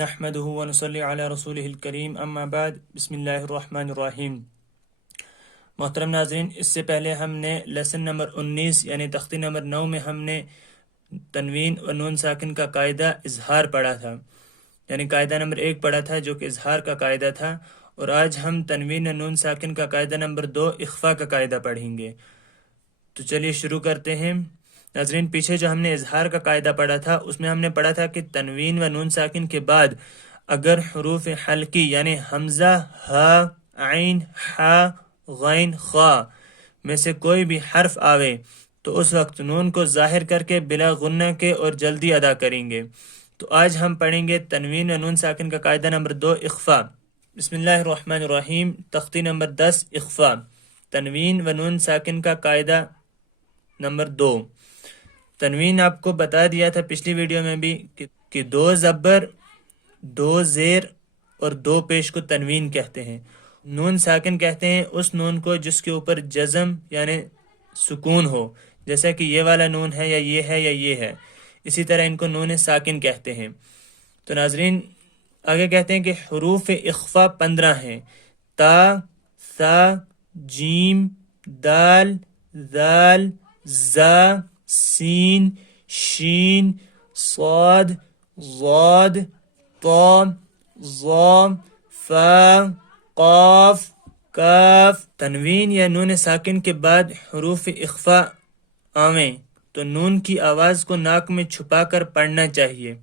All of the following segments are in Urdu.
نحمده ونصلي على رسوله الکریم اما بعد بسم اللہ الرحمن الرحیم۔ محترم ناظرین، اس سے پہلے ہم نے لیسن نمبر 19 یعنی تختی نمبر 9 میں ہم نے تنوین و نون ساکن کا قاعدہ اظہار پڑھا تھا، یعنی قاعدہ نمبر 1 پڑھا تھا جو کہ اظہار کا قاعدہ تھا، اور آج ہم تنوین و نون ساکن کا قاعدہ نمبر 2 اخفاء کا قاعدہ پڑھیں گے۔ تو چلیے شروع کرتے ہیں۔ ناظرین، پیچھے جو ہم نے اظہار کا قاعدہ پڑھا تھا اس میں ہم نے پڑھا تھا کہ تنوین و نون ساکن کے بعد اگر حروف حلقی یعنی حمزہ، ہا، عین، حا، غین، خا میں سے کوئی بھی حرف آوے تو اس وقت نون کو ظاہر کر کے بلا غنہ کے اور جلدی ادا کریں گے۔ تو آج ہم پڑھیں گے تنوین و نون ساکن کا قاعدہ نمبر 2 اخفاء۔ بسم اللہ الرحمن الرحیم۔ تختی نمبر 10 اخفاء، تنوین و نون ساکن کا قاعدہ نمبر 2۔ تنوین آپ کو بتا دیا تھا پچھلی ویڈیو میں بھی کہ 2 زبر، 2 زیر اور 2 پیش کو تنوین کہتے ہیں۔ نون ساکن کہتے ہیں اس نون کو جس کے اوپر جزم یعنی سکون ہو، جیسا کہ یہ والا نون ہے یا یہ ہے یا یہ ہے، اسی طرح ان کو نون ساکن کہتے ہیں۔ تو ناظرین آگے کہتے ہیں کہ حروف اخفاء 15 ہیں: تا، ثا، جیم، دال، ذال، زا، سین، شین، صاد، ضاد، طا، ظا، فا، قاف، کاف۔ تنوین یا نون ساکن کے بعد حروف اخفاء آویں تو نون کی آواز کو ناک میں چھپا کر پڑھنا چاہیے،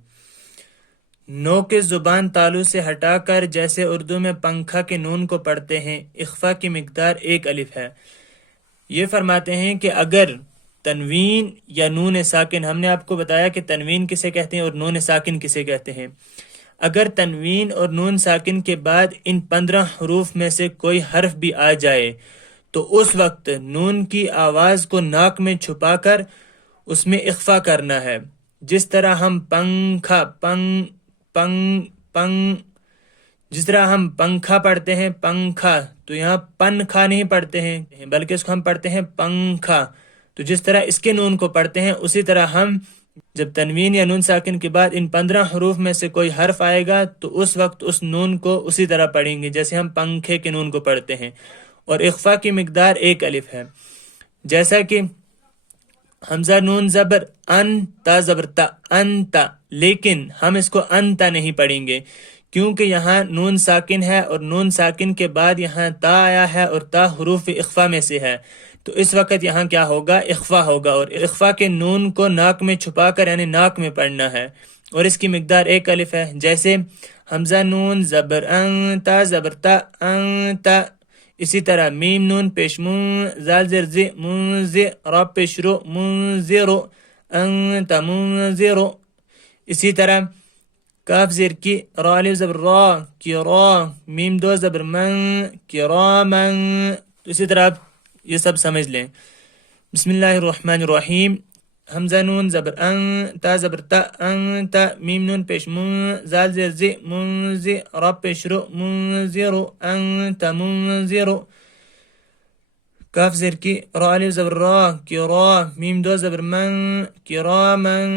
نو کے زبان تالو سے ہٹا کر، جیسے اردو میں پنکھا کے نون کو پڑھتے ہیں۔ اخفاء کی مقدار 1 الف ہے۔ یہ فرماتے ہیں کہ اگر تنوین یا نون ساکن، ہم نے آپ کو بتایا کہ تنوین کسے کہتے ہیں اور نون ساکن کسے کہتے ہیں، اگر تنوین اور نون ساکن کے بعد ان 15 حروف میں سے کوئی حرف بھی آ جائے تو اس وقت نون کی آواز کو ناک میں چھپا کر اس میں اخفاء کرنا ہے، جس طرح ہم پنکھا، جس طرح ہم پنکھا پڑھتے ہیں پنکھا، تو یہاں پنکھا نہیں پڑھتے ہیں بلکہ اس کو ہم پڑھتے ہیں پنکھا۔ تو جس طرح اس کے نون کو پڑھتے ہیں اسی طرح ہم جب تنوین یا نون ساکن کے بعد ان 15 حروف میں سے کوئی حرف آئے گا تو اس وقت اس نون کو اسی طرح پڑھیں گے جیسے ہم پنکھے کے نون کو پڑھتے ہیں، اور اخفاء کی مقدار 1 الف ہے۔ جیسا کہ حمزہ نون زبر ان، تا زبر تا، انتا، لیکن ہم اس کو انتا نہیں پڑھیں گے کیونکہ یہاں نون ساکن ہے اور نون ساکن کے بعد یہاں تا آیا ہے اور تا حروف اخفاء میں سے ہے، تو اس وقت یہاں کیا ہوگا؟ اخفاء ہوگا، اور اخفاء کے نون کو ناک میں چھپا کر یعنی ناک میں پڑھنا ہے، اور اس کی مقدار 1 الف ہے۔ جیسے حمزہ نون زبر ان، تا زبر تا، انتا، اسی طرح میم نون پیش مون، زال زر زی، منزی، را پیش رو، منزرو، انت منزرو، اسی طرح کاف زیر کی، را الف زبر را، کی را، میم 2 زبر من، کی را من، اسی طرح آپ یہ سب سمجھ لیں۔ بسم اللہ الرحمن الرحیم۔ حمزہ نون زبر ان، تا زبر تا، انتا، میم نون پیش مون، زال زیر زی، منزی، را پیش رو، منزرو، انت منزرو، کاف زیر کی، را الف زبر را، کی را، میم 2 زبر من، کی را من،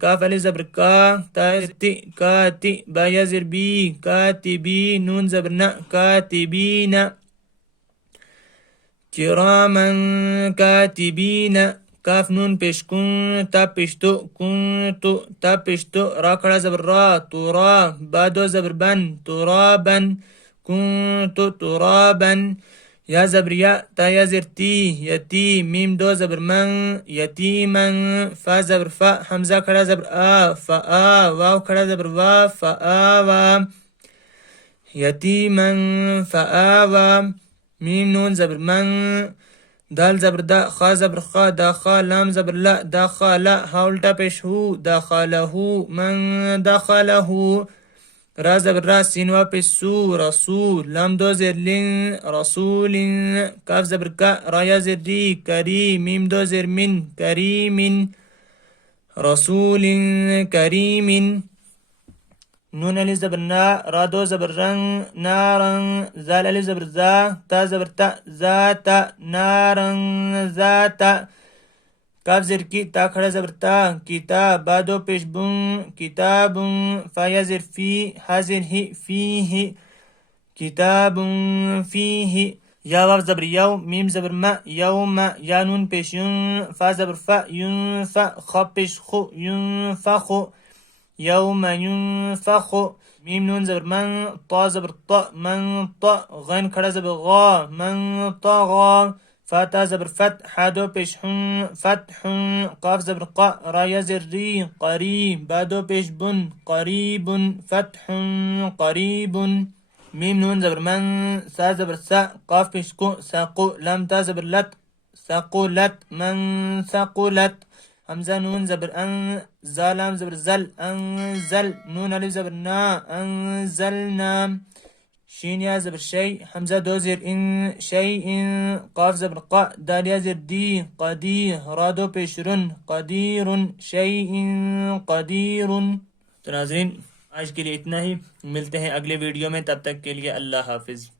کاف الف زبر کا، تا تی، کاتی، با یا زیر بی، کاتبی، نون زبر نا، کاتبین، کراما کاتبین، کاف نون پیش کن، تا پیش تو، کنتو، تا پیش تو، را کھڑا زبر را، تو را، با 2 زبر بن، تو را بن، کنتو ترابن، یا زبر یا، تا یا زر تی، یتی، میم 2 زبر من، یتیمن، فا زبر فا، حمزہ کھڑا زبر آ، فا آ، واو کھڑا زبر وا، فا آوا، یتیمن فا آوا، میم نون زبر من، دال زبر دا، خا زبر خا، دا خا، لام زبر لا، دا خا لا، ہا الٹا پیش ہو، دا خا لہو، من دا خا لہو، را زبر را، سین وا پیش سو، رسو، لام 2 زیر لن، رسول، کاف زبر کا، را یا زیر دی، کری، میم 2 زیر من، کریم، رسول کریم، نون الف زبر نا، را 2 زبر رنگ، نارن، زال الف زبر زا، تا زبر تا، ذاتا، نارن ذاتا، کاف زیر کی، تا کھڑا زبر تا، کتاب، با دو پیش بن، کتاب، فا یا زیر فی، ہا زیر ہی، فیہ، کتاب فیہ، یا واو زبر یو، میم زبر ما، یوم، یا نون پیش ین، فا زبر فا، ینفع، خا پیش خو، ینفخ، یوم ینفخ، میم نون زبر من، طا زبر طا، من طا، غین کھڑا زبر غا، من طغا، فا تا زبر فت، حا دو پیش حن، فتح، قاف زبر قا، را یا زر ری، قریب، با دو پیش بن، قریب، فتح قریب، میم نون زبر من، سا زبر سا، قاف پیش کو، ساقو، لام تا زبر لت، ثقلت، من ثقلت، حمزہ نون زبر ان، زا لام زبر زل، انزل، نون الف زبر نا، انزلنا، شین یا زبر شی، حمزہ دو زیر ان، شیء، قاف زبر قا، دال یا زیر دی، قدیر، را دو پیش رن، قدیر، شیء قدیر۔ تو ناظرین آج کے لیے اتنا ہی، ملتے ہیں اگلے ویڈیو میں، تب تک کے لیے اللہ حافظ۔